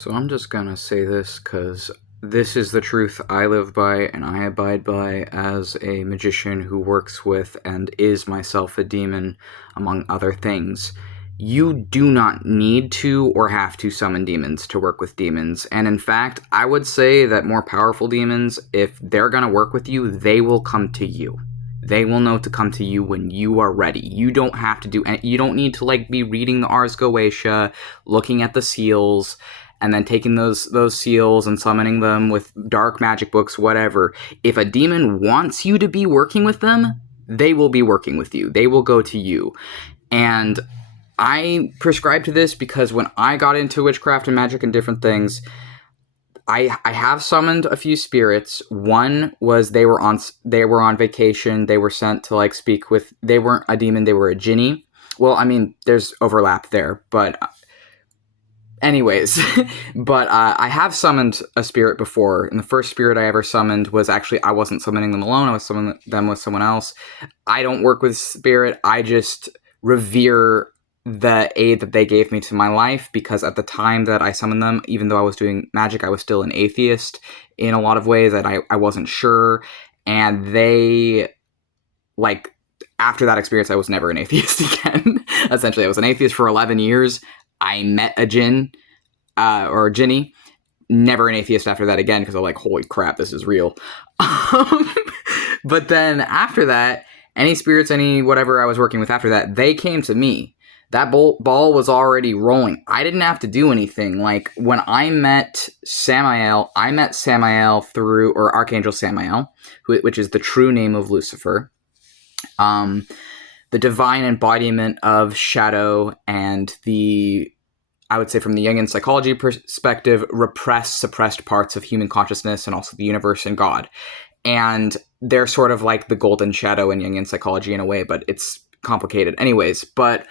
So I'm just gonna say this because this is the truth I live by and I abide by as a magician who works with and is myself a demon, among other things. You do not need to or have to summon demons to work with demons. And in fact, I would say that more powerful demons, if they're gonna work with you, they will come to you. They will know to come to you when you are ready. You don't have to do you don't need to be reading the Ars Goetia, looking at the seals, and then taking those seals and summoning them with dark magic books, whatever. If a demon wants you to be working with them, they will be working with you. They will go to you. And I prescribe to this because when I got into witchcraft and magic and different things, I have summoned a few spirits. One was they were on vacation. They were sent to speak with. They weren't a demon. They were a jinni. Well, I mean, there's overlap there, but anyways, but I have summoned a spirit before, and the first spirit I ever summoned was actually, I wasn't summoning them alone, I was summoning them with someone else. I don't work with spirit, I just revere the aid that they gave me to my life, because at the time that I summoned them, even though I was doing magic, I was still an atheist in a lot of ways that I wasn't sure, and they, after that experience, I was never an atheist again. Essentially, I was an atheist for 11 years. I met a jinn, or a jinni. Never an atheist after that again, because I'm like, holy crap, this is real. But then after that, any spirits, any whatever I was working with after that, they came to me. That ball was already rolling. I didn't have to do anything. Like, when I met Samael through, or Archangel Samael, which is the true name of Lucifer. The divine embodiment of shadow and I would say from the Jungian psychology perspective, suppressed parts of human consciousness and also the universe and God. And they're sort of like the golden shadow in Jungian psychology in a way, but it's complicated. Anyways, but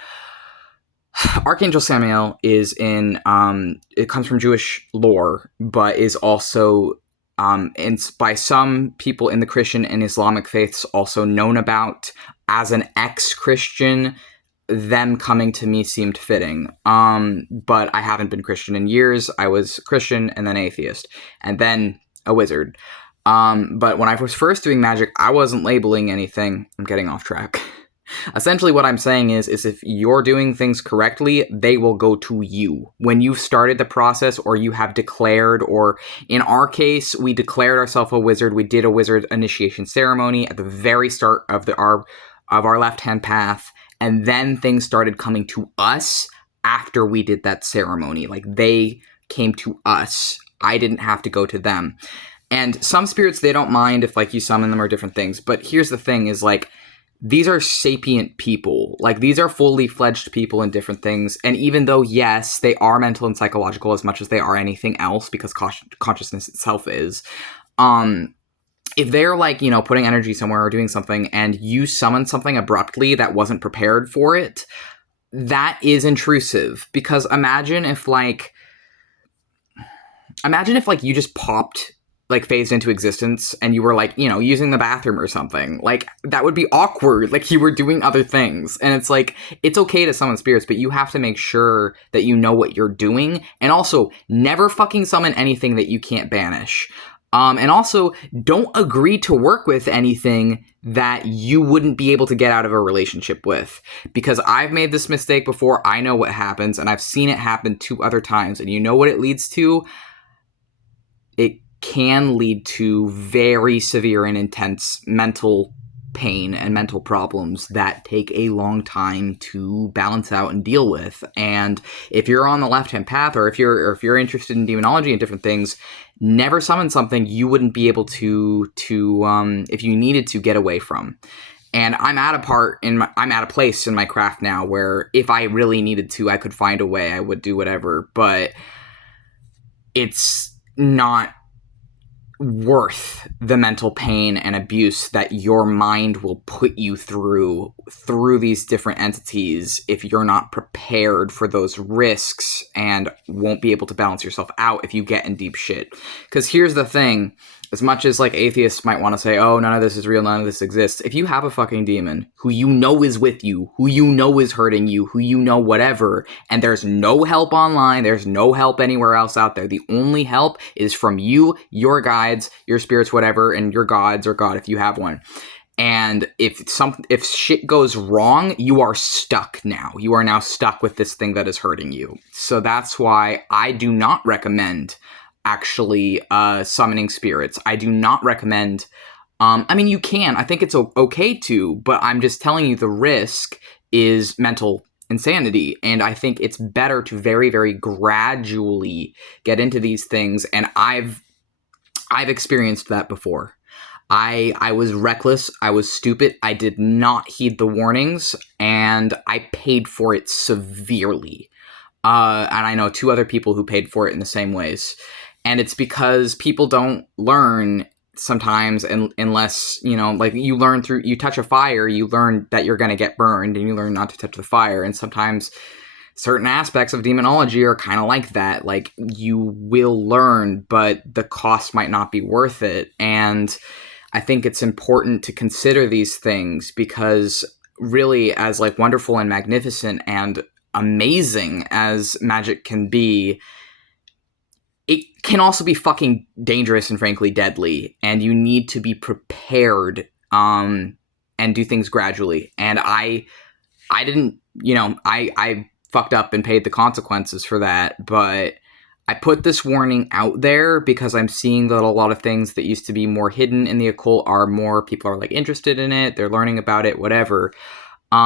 Archangel Samael is it comes from Jewish lore, but is also by some people in the Christian and Islamic faiths also known about as an ex-Christian. Them coming to me seemed fitting. But I haven't been Christian in years. I was Christian and then atheist and then a wizard. But when I was first doing magic, I wasn't labeling anything. I'm getting off track. Essentially what I'm saying is if you're doing things correctly, they will go to you. When you've started the process, or you have declared, or in our case, we declared ourselves a wizard. We did a wizard initiation ceremony at the very start of our left-hand path, and then things started coming to us after we did that ceremony. Like, they came to us. I didn't have to go to them. And some spirits, they don't mind if you summon them or different things. But here's the thing is these are sapient people. These are fully fledged people in different things. And even though, yes, they are mental and psychological as much as they are anything else, because consciousness itself is, if they're putting energy somewhere or doing something and you summon something abruptly that wasn't prepared for it, that is intrusive. Because imagine if you just popped, phased into existence, and you were using the bathroom or something. That would be awkward. You were doing other things. And it's it's okay to summon spirits, but you have to make sure that you know what you're doing. And also, never fucking summon anything that you can't banish. And also, don't agree to work with anything that you wouldn't be able to get out of a relationship with. Because I've made this mistake before. I know what happens, and I've seen it happen 2 other times. And you know what it leads to? It can lead to very severe and intense mental pain and mental problems that take a long time to balance out and deal with. And if you're on the left-hand path, or if you're interested in demonology and different things, never summon something you wouldn't be able to if you needed to get away from. And I'm at a place in my craft now where if I really needed to, I could find a way. I would do whatever, but it's not worth the mental pain and abuse that your mind will put you through these different entities if you're not prepared for those risks, and won't be able to balance yourself out if you get in deep shit. Because here's the thing, as much as like atheists might want to say, oh, none of this is real, none of this exists, if you have a fucking demon who you know is with you, who you know is hurting you, who you know whatever, and there's no help online, there's no help anywhere else out there, the only help is from you, your guides, your spirits, whatever, and your gods or God if you have one. And if shit goes wrong, you are stuck now. You are now stuck with this thing that is hurting you. So that's why I do not recommend actually summoning spirits. I do not recommend. I mean, you can. I think it's okay to, but I'm just telling you the risk is mental insanity, and I think it's better to very, very gradually get into these things. And I've experienced that before. I was reckless. I was stupid. I did not heed the warnings, and I paid for it severely. And I know 2 other people who paid for it in the same ways. And it's because people don't learn sometimes, unless, like you learn through, you touch a fire, you learn that you're going to get burned, and you learn not to touch the fire. And sometimes certain aspects of demonology are kind of like that. Like, you will learn, but the cost might not be worth it. And I think it's important to consider these things, because really, as like wonderful and magnificent and amazing as magic can be, it can also be fucking dangerous and frankly deadly, and you need to be prepared and do things gradually. And I didn't, I fucked up and paid the consequences for that, but I put this warning out there because I'm seeing that a lot of things that used to be more hidden in the occult are more, people are like interested in it, they're learning about it, whatever. But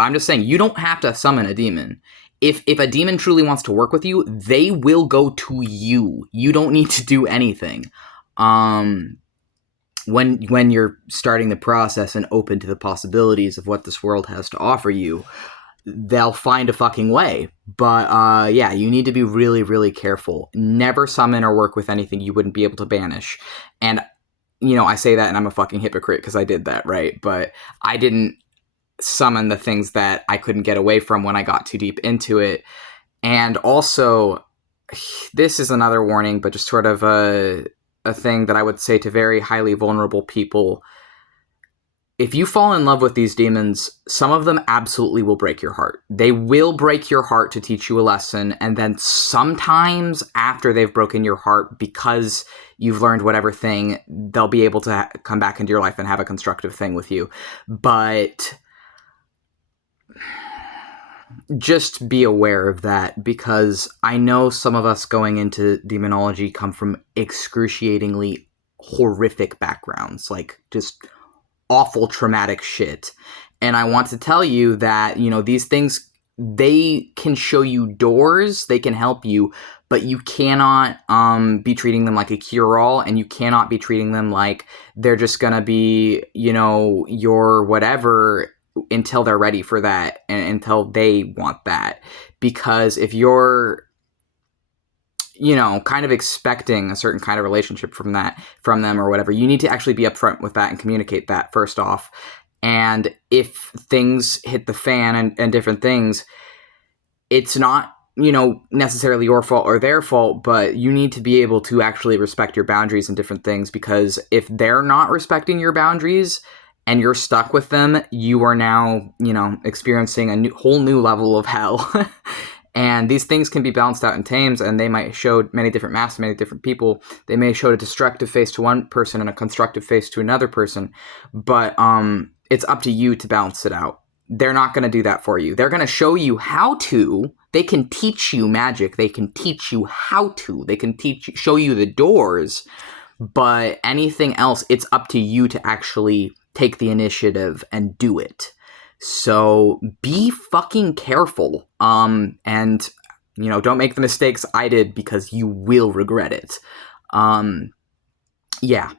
I'm just saying, you don't have to summon a demon. If a demon truly wants to work with you, they will go to you. You don't need to do anything. When you're starting the process and open to the possibilities of what this world has to offer you, they'll find a fucking way. But yeah, you need to be really, really careful. Never summon or work with anything you wouldn't be able to banish. And, I say that and I'm a fucking hypocrite because I did that, right? But I didn't summon the things that I couldn't get away from when I got too deep into it. And also, this is another warning, but just sort of a thing that I would say to very highly vulnerable people. If you fall in love with these demons, some of them absolutely will break your heart. They will break your heart to teach you a lesson, and then sometimes after they've broken your heart, because you've learned whatever thing, they'll be able to come back into your life and have a constructive thing with you. But just be aware of that, because I know some of us going into demonology come from excruciatingly horrific backgrounds, like just awful traumatic shit. And I want to tell you that, these things, they can show you doors, they can help you, but you cannot be treating them like a cure-all, and you cannot be treating them like they're just gonna be, your whatever, until they're ready for that and until they want that. Because if you're, kind of expecting a certain kind of relationship from them or whatever, you need to actually be upfront with that and communicate that first off. And if things hit the fan and different things, it's not, necessarily your fault or their fault, but you need to be able to actually respect your boundaries and different things, because if they're not respecting your boundaries and you're stuck with them, you are now, experiencing a whole new level of hell. And these things can be balanced out in tames, and they might show many different masks to many different people. They may show a destructive face to one person and a constructive face to another person, but it's up to you to balance it out. They're not going to do that for you. They're going to show you how to. They can teach you magic. They can teach you how to. They can show you the doors, but anything else, it's up to you to actually take the initiative and do it. So be fucking careful. And, don't make the mistakes I did, because you will regret it. Yeah.